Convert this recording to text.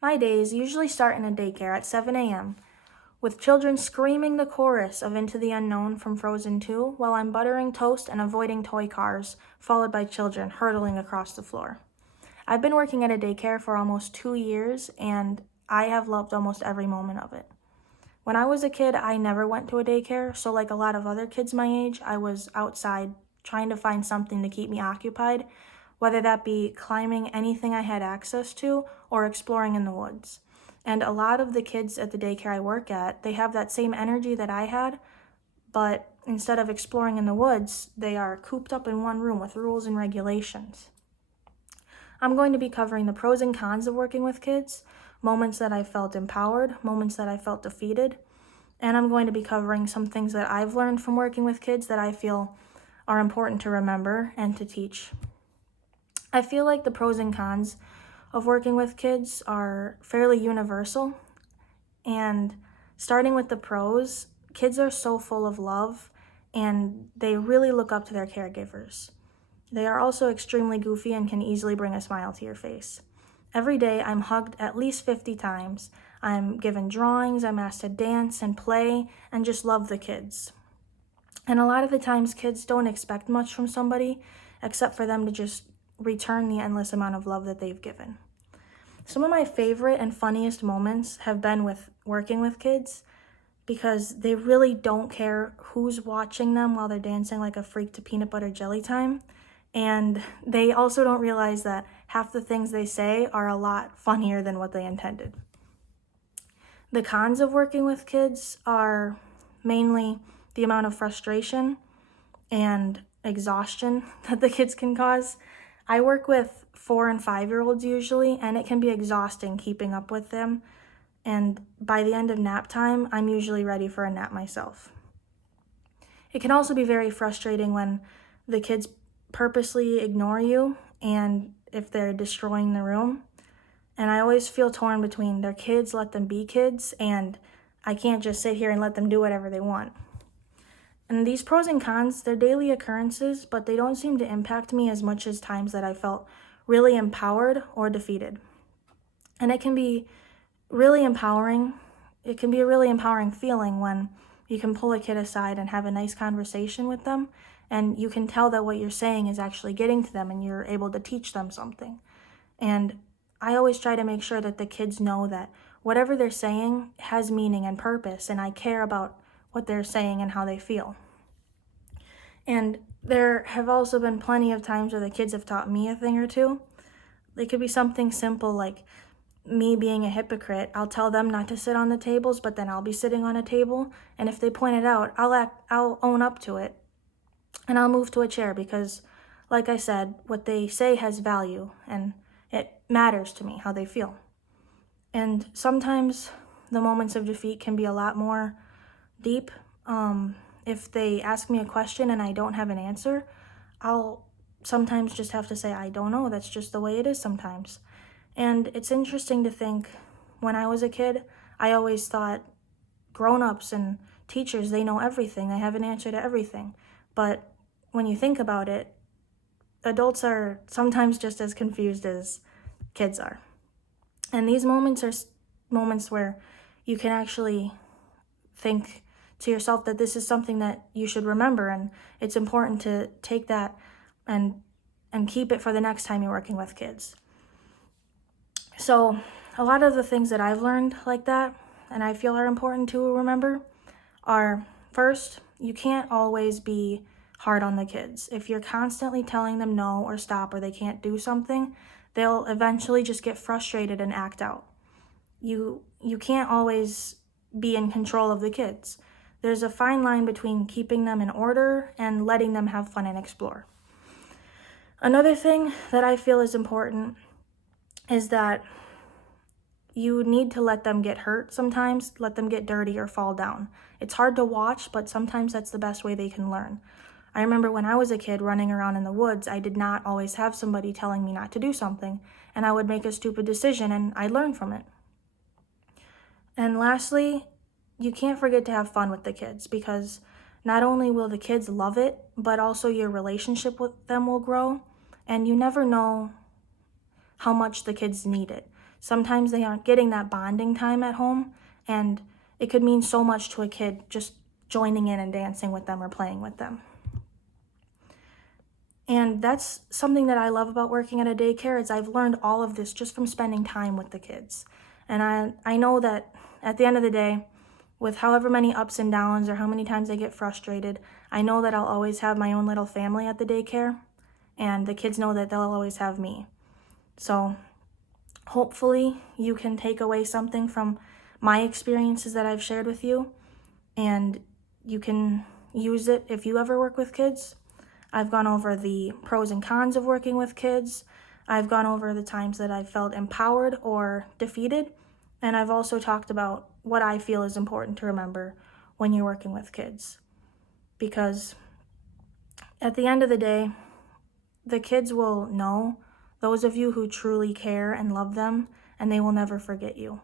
My days usually start in a daycare at 7 a.m., with children screaming the chorus of Into the Unknown from Frozen 2 while I'm buttering toast and avoiding toy cars, followed by children hurtling across the floor. I've been working at a daycare for almost 2 years, and I have loved almost every moment of it. When I was a kid, I never went to a daycare, so like a lot of other kids my age, I was outside trying to find something to keep me occupied, whether that be climbing anything I had access to or exploring in the woods. And a lot of the kids at the daycare I work at, they have that same energy that I had, but instead of exploring in the woods, they are cooped up in one room with rules and regulations. I'm going to be covering the pros and cons of working with kids, moments that I felt empowered, moments that I felt defeated, and I'm going to be covering some things that I've learned from working with kids that I feel are important to remember and to teach. I feel like the pros and cons of working with kids are fairly universal, and starting with the pros, kids are so full of love and they really look up to their caregivers. They are also extremely goofy and can easily bring a smile to your face. Every day I'm hugged at least 50 times. I'm given drawings, I'm asked to dance and play and just love the kids. And a lot of the times kids don't expect much from somebody except for them to just return the endless amount of love that they've given. Some of my favorite and funniest moments have been with working with kids because they really don't care who's watching them while they're dancing like a freak to peanut butter jelly time. And they also don't realize that half the things they say are a lot funnier than what they intended. The cons of working with kids are mainly the amount of frustration and exhaustion that the kids can cause. I work with 4 and 5-year-olds usually, and it can be exhausting keeping up with them. And by the end of nap time, I'm usually ready for a nap myself. It can also be very frustrating when the kids purposely ignore you and if they're destroying the room. And I always feel torn between their kids, let them be kids, and I can't just sit here and let them do whatever they want. And these pros and cons, they're daily occurrences, but they don't seem to impact me as much as times that I felt really empowered or defeated. And it can be really empowering. It can be a really empowering feeling when you can pull a kid aside and have a nice conversation with them, and you can tell that what you're saying is actually getting to them and you're able to teach them something. And I always try to make sure that the kids know that whatever they're saying has meaning and purpose, and I care about what they're saying and how they feel. And there have also been plenty of times where the kids have taught me a thing or two. It could be something simple like me being a hypocrite. I'll tell them not to sit on the tables, but then I'll be sitting on a table, and if they point it out, I'll own up to it, and I'll move to a chair because, like I said, what they say has value, and it matters to me how they feel. And sometimes the moments of defeat can be a lot more deep. If they ask me a question and I don't have an answer, I'll sometimes just have to say, I don't know, that's just the way it is sometimes. And it's interesting to think, when I was a kid, I always thought grown-ups and teachers, they know everything, they have an answer to everything. But when you think about it, adults are sometimes just as confused as kids are. And these moments are moments where you can actually think to yourself that this is something that you should remember, and it's important to take that and keep it for the next time you're working with kids. So a lot of the things that I've learned like that and I feel are important to remember are, first, you can't always be hard on the kids. If you're constantly telling them no or stop or they can't do something, they'll eventually just get frustrated and act out. You can't always be in control of the kids. There's a fine line between keeping them in order and letting them have fun and explore. Another thing that I feel is important is that you need to let them get hurt sometimes, let them get dirty or fall down. It's hard to watch, but sometimes that's the best way they can learn. I remember when I was a kid running around in the woods, I did not always have somebody telling me not to do something, and I would make a stupid decision and I'd learn from it. And lastly, you can't forget to have fun with the kids, because not only will the kids love it, but also your relationship with them will grow, and you never know how much the kids need it. sometimes they aren't getting that bonding time at home, and it could mean so much to a kid just joining in and dancing with them or playing with them. And that's something that I love about working at a daycare is I've learned all of this just from spending time with the kids. And I know that at the end of the day, with however many ups and downs or how many times I get frustrated, I know that I'll always have my own little family at the daycare, and the kids know that they'll always have me. So hopefully you can take away something from my experiences that I've shared with you, and you can use it if you ever work with kids. I've gone over the pros and cons of working with kids. I've gone over the times that I've felt empowered or defeated. And I've also talked about what I feel is important to remember when you're working with kids. Because at the end of the day, the kids will know, those of you who truly care and love them, and they will never forget you.